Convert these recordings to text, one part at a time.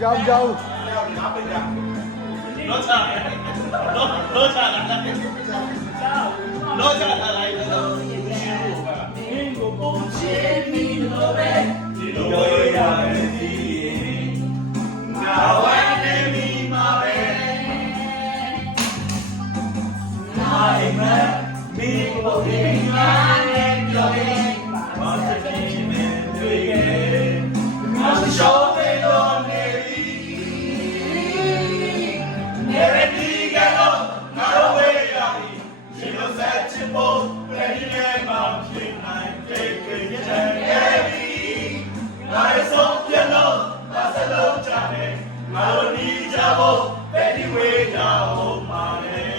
ကြောင်းကြောင်း လောချလောချလာလောချလာလိုက်တော့ဒီကိုပုံချင်မိလို့ပဲဒီလိုရမယ်ဒီငါဝမ်းနေမိမှာပဲငါအိမ်မှာမိဖို့ဒီငါနဲ့ပြောရင်ဘာသာကြီးမဲ့တွေ့ရဲ့ငါရှောင်းနေတော့နေပြီနေရဒီကတော့ငါဝေးရပြီရှင်လို့ဆက်ချင်ဖို့ပြည်နေမှာဖြစ်နိုင်တဲ့ကြည့်တဲ့ပြီငါရဲ့ဆုံးပြလို့ဘာစလုံးချတယ်ငါတို့ဒီကြဖို့ပြည်ဒီဝေးကြဖို့ပါလေ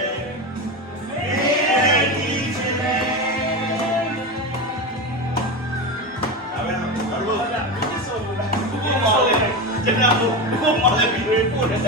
ကျွန်တော်ဘုမလည်းပြီးပို့တယ်